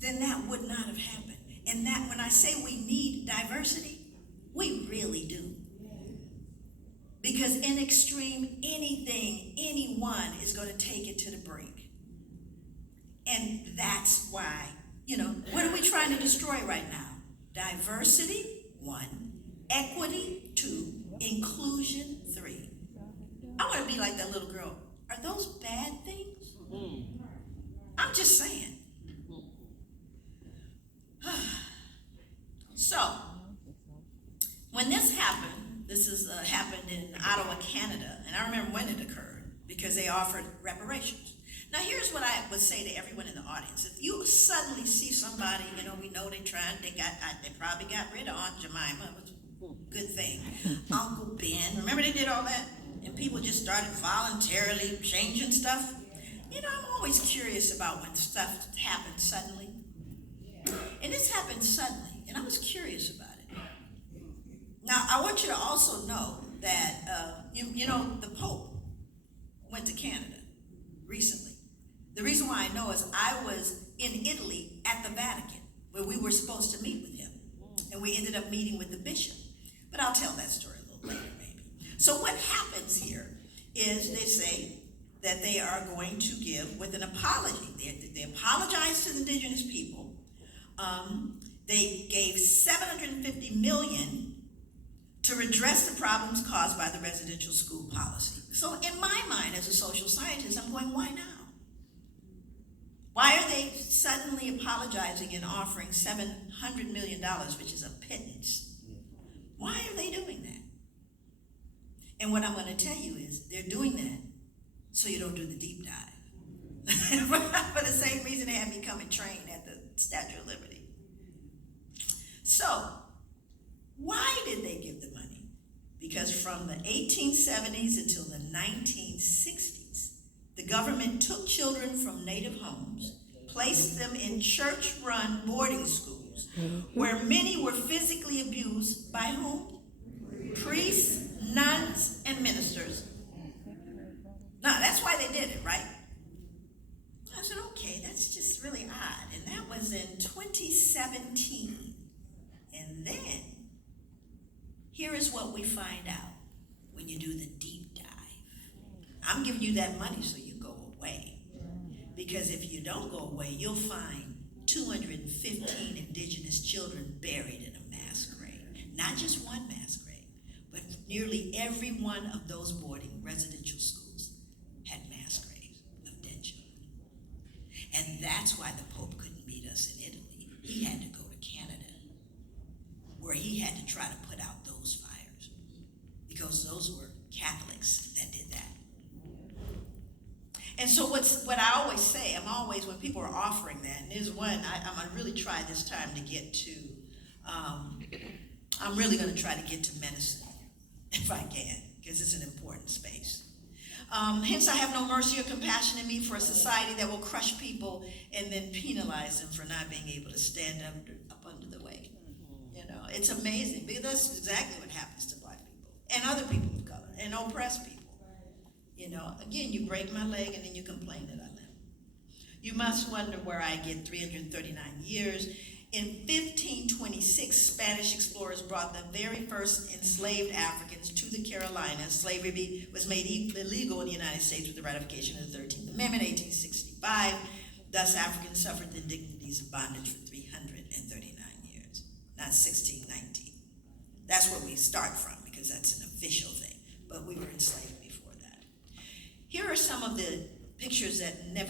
then that would not have happened. And that when I say we need diversity, we really do. Because in extreme, anything, anyone is going to take it to the brink. And that's why, what are we trying to destroy right now? Diversity, 1. Equity, 2. Inclusion, 3. I want to be like that little girl. Are those bad things? I'm just saying. So, when this happened, happened in Ottawa, Canada, and I remember when it occurred because they offered reparations. Now, here's what I would say to everyone in the audience. If you suddenly see somebody, we know they probably got rid of Aunt Jemima. It was a good thing. Uncle Ben, remember they did all that? And people just started voluntarily changing stuff. I'm always curious about when stuff happens suddenly. And this happened suddenly, and I was curious about it. Now, I want you to also know that, the Pope went to Canada recently. The reason why I know is I was in Italy at the Vatican, where we were supposed to meet with him. And we ended up meeting with the bishop. But I'll tell that story a little later, maybe. So what happens here is they say that they are going to give with an apology. They apologized to the indigenous people. They gave $750 million to redress the problems caused by the residential school policy. So in my mind, as a social scientist, I'm going, why now? Why are they suddenly apologizing and offering $700 million, which is a pittance? Why are they doing that? And what I'm going to tell you is they're doing that so you don't do the deep dive. For the same reason they had me come and train at the Statue of Liberty. So, why did they give the money? Because from the 1870s until the 1960s, the government took children from native homes, placed them in church-run boarding schools, where many were physically abused by whom? Priests, nuns, and ministers. Now, that's why they did it, right? I said, okay, that's just really odd. And that was in 2017. And then, here is what we find out when you do the deep dive. I'm giving you that money so you go away. Because if you don't go away, you'll find 215 indigenous children buried in a mass grave. Not just one mass grave, but nearly every one of those boarding residential schools had mass graves of dead children. And that's why the Pope couldn't meet us in Italy. He had to go to Canada, where he had to try to put out those fires, because those were Catholics that did that. And so what I always say, when people are offering that, and there's one, I'm going to really try this time to get to, I'm really going to try to get to medicine, if I can, because it's an important space. Hence, I have no mercy or compassion in me for a society that will crush people and then penalize them for not being able to stand up under the weight. It's amazing, because that's exactly what happens to Black people and other people of color and oppressed people. Again, you break my leg and then you complain that I limp. You must wonder where I get 339 years. In 1526, Spanish explorers brought the very first enslaved Africans to the Carolinas. Slavery was made illegal in the United States with the ratification of the 13th Amendment, 1865. Thus, Africans suffered the indignities of bondage for 339 years, not 1619. That's where we start from, because that's an official thing. But we were enslaved before that. Here are some of the pictures that never